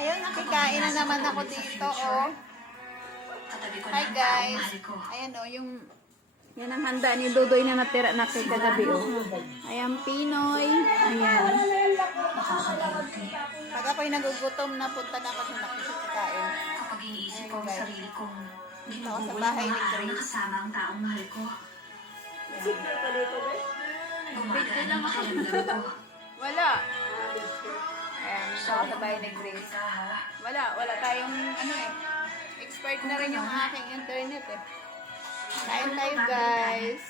Ayun, nakikain na naman ako dito, oh. Hi guys. Ayan oh, yan ang handa ni Dodoy na natira na kay kagabi oh. Ayan, Pinoy. Ayan. Pag ako'y nagugutom na, punta na ako sa nakikikain. Kapag iniisip ko ang sarili ko, Dito ako sa bahay ni Grace. Nakasama ang taong mahal ko. Signal pa dito, be? Gumagaan ang pakiramdam ko. Wala. Ayan, dito ako sa bahay ni Grace. Wala tayong ano eh. Expired na rin yung aking internet eh. Kain tayo guys.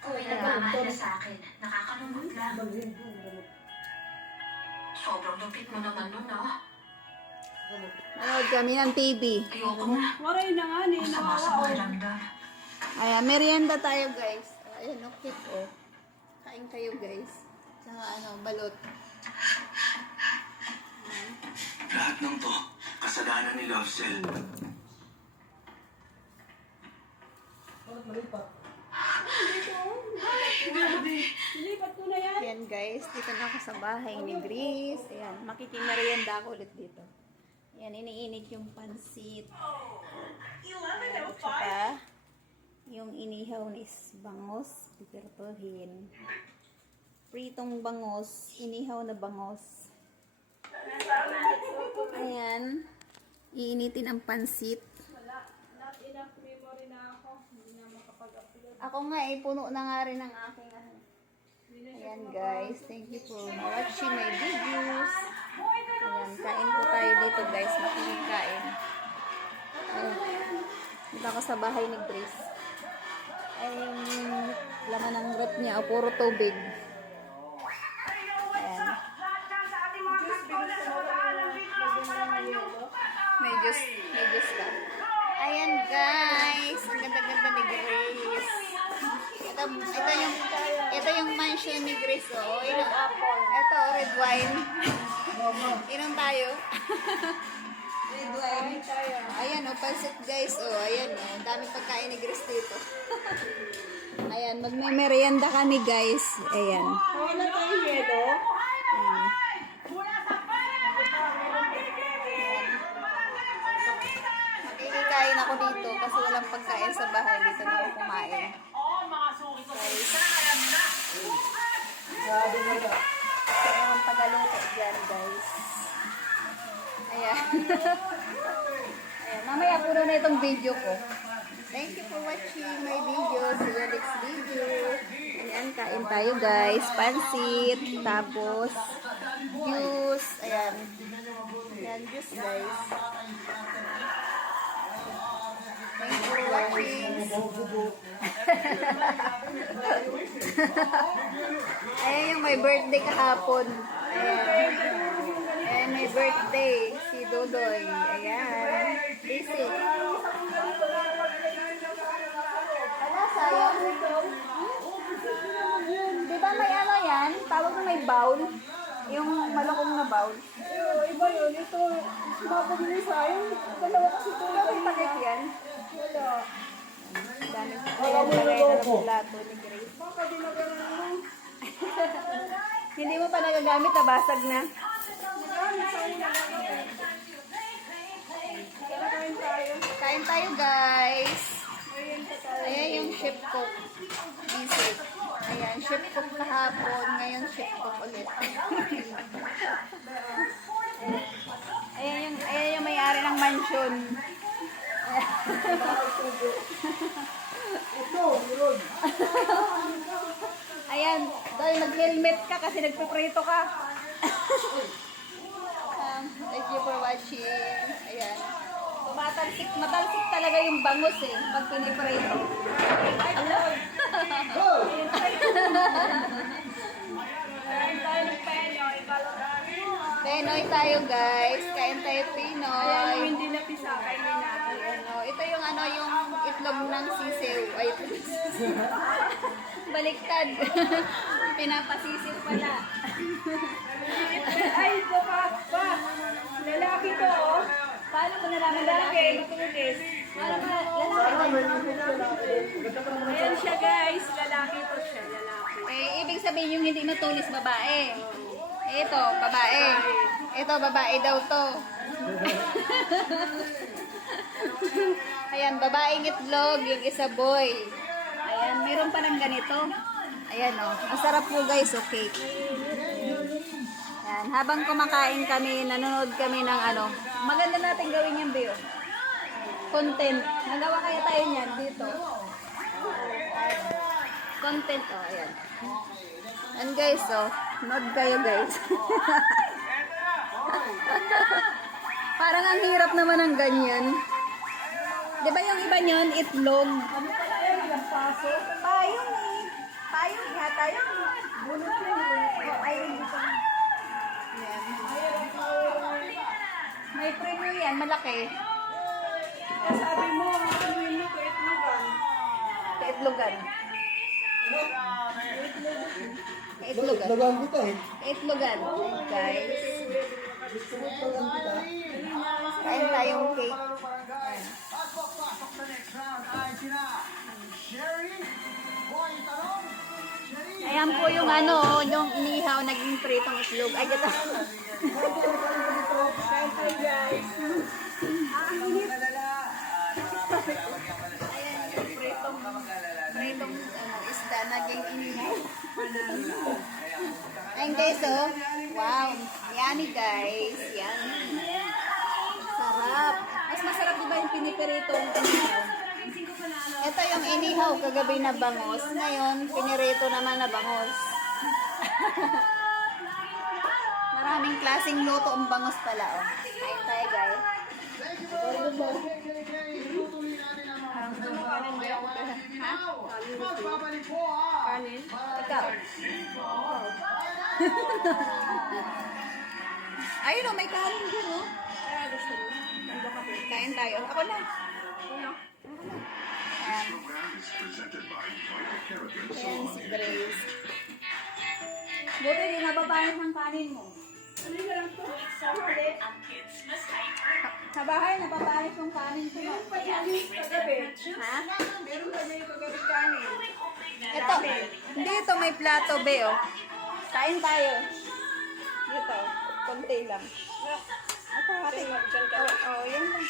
Kung may nagmamahal na sa akin, nakakalungkot lang. Sobrang lupit mo naman nun, ah. Manood kami ng TV. Ayoko na. Waray na nga, ni Masama sa pakiramdam. Ayan, merienda tayo guys. Ayan, okay oh. Kain kayo guys. Sa balot. Lahat ng to, kasalanan ni Love Cell. Lipat ko na yan. Ayan guys, dito na ako sa bahay ni Grace. Ayan, makikimerienda ako ulit dito. Ayan, iniinit yung pansit. Ayan, at saka yung inihaw na bangos, pipirtuhin. Pritong bangos, inihaw na bangos. Ayan, iinitin ang pansit. Wala. Not enough memory na ako. Hindi na makapag-upload. Ako nga puno na nga rin ang aking ano. Ayan guys, thank you for watching my videos. Ayan, kain po tayo dito guys, makikikain. Ayan, dito ako sa bahay ni Grace. Ay, yung laman ng rep niya, puro tubig. Ayan. May juice ka. Ayan guys, ang ganda-ganda ni Grace. Ito yung mansion ni Grace, oh. Ito, red wine. Inom tayo. Red wine. Ayan, oh, pansit guys, oh. Ayan, oh. Dami pagkain ni Grace dito. Ayan, magme-merienda kami guys. Ayan. Wala tayong yelo. Ayan. Makikikain ako dito kasi walang pagkain sa bahay. Dito na ako kumain. Guys. Ayan ang pagaluto dyan guys. Ayan. Ayan. Mamaya puno na itong video ko. Thank you for watching my video. See you next video. Ayan, kain tayo guys. Pansit. Tapos, juice. Ayan. Ayan, juice guys. Thank you for watching. Ayan yung may birthday kahapon. Ayan. Ayan, may birthday. Si Dodoy. Ayan. Busy. Wala, sayang. Di ba may ano yan? Tawag na may bowl. Yung malukong na bowl. Iba yun. Ito, mapagili sa'yo. Dalawa kasi ito. Ito may takip yan. Wala. Dami. Ayan, lagay na ng plato ni Grace. Baka di na gano'n. Hindi mo pa nagagamit, nabasag na. Nagamit sa una na gano'n. Kain tayo. Kain tayo guys. Ayan pa tayo. Ayan yung chef cook. Busy. Ayan, chef cook kahapon. Ngayon chef cook ulit. Ayan yung may-ari ng mansion. Ayan, dahil mag-helmet ka kasi nagpiprito ka. Thank you for watching. Ayan. Matalsik talaga yung bangus eh, pag piniprito. Kain tayo ng Penoy. Pinoy tayo guys. Kain tayo Ayan Pinoy. yung hindi napisa. Kainin natin. Ito yung yung itlog ng sisiw. Ay, baliktad. Pinapasisiw pala. Ay, ito pa. Lalaki to, oh. Paano mo nalaman Lalaki, lalaki? matulis. Paano lalaki? Ayan siya, guys. Lalaki to siya. Lalaki. Ibig sabihin yung hindi matulis babae. Ito, babae. Ito, babae daw to. Ayan, babaeng itlog, yung isa boy. Ayan, meron pa ng ganito. Ayan o, masarap po guys, okay. Ayan, habang kumakain kami, nanonood kami ng ano, maganda natin gawin yung video. Content. Nagawa kaya tayo niyan dito. Content, oh, ayan. And guys, oh, nood kayo guys. Parang ang hirap naman ng ganyan. Di ba yung iba nyon, itlog? Ano pala yan? Ilang paso? Payong eh. Payong yata yun. Bunot yun eh. Oh, ayun dito. Ayan. May premium yan, malaki. Kaya sabi mo, ano yun mo, kaitlogan. Kaitlogan. Kaitlogan. Lagaan kita eh. Kaitlogan. Ayan guys. Kain tayong cake. Ayan. Pasok sa next round ay sina Sherry, Boy Talon, Sherry. Ayan po yung ano, yung inihaw, naging pritong itlog. Ay, ito. Kain tayo guys. Ayan yung pritong isda, naging inihaw. Ayan guys, oh. Wow. Yummy guys. Yummy. Sarap. Mas masarap diba yung pinipiritong inihaw? Ito yung inihaw, kagabi na bangos. Ngayon, pinirito naman na bangos. Maraming klaseng luto ang bangos pala, oh. Kain tayo guys. Ha? Magbabalik po ha. Kanin. Ikaw. Ayun o, may kanin din o. Kaya gusto mo. Kain tayo. Ako na. Ayan. Ayan si Grace. Buti din nababayad ng kanin mo. Ano yung lang to? Sa huli. Sa bahay, nababayad yung kanin ko. Meron pa yung kagabi. Ha? Meron pa yung kagabi kanin. Ito. Dito may plato, be, oh. Kain tayo. Dito. Konti lang. Ito, hati. Oh, yun lang.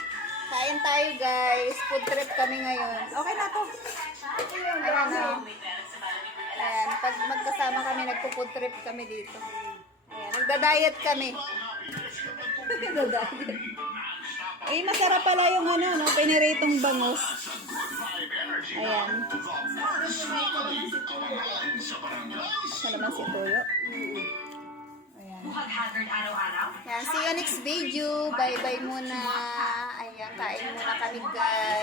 Kain tayo, guys. Food trip kami ngayon. Okay na to. Ayan, oh. Ayan, pag magkasama kami, nagpo-food trip kami dito. Ayan, nagda-diet kami. Nagda-diet. Eh, masarap pala yung ano, no? Piniritong bangus. Ayan. Ito naman si Tuyo. Ayan. Mukhang haggard araw-araw. Ayan, see you next video. Bye-bye muna. Ayan, kain muna kami guys.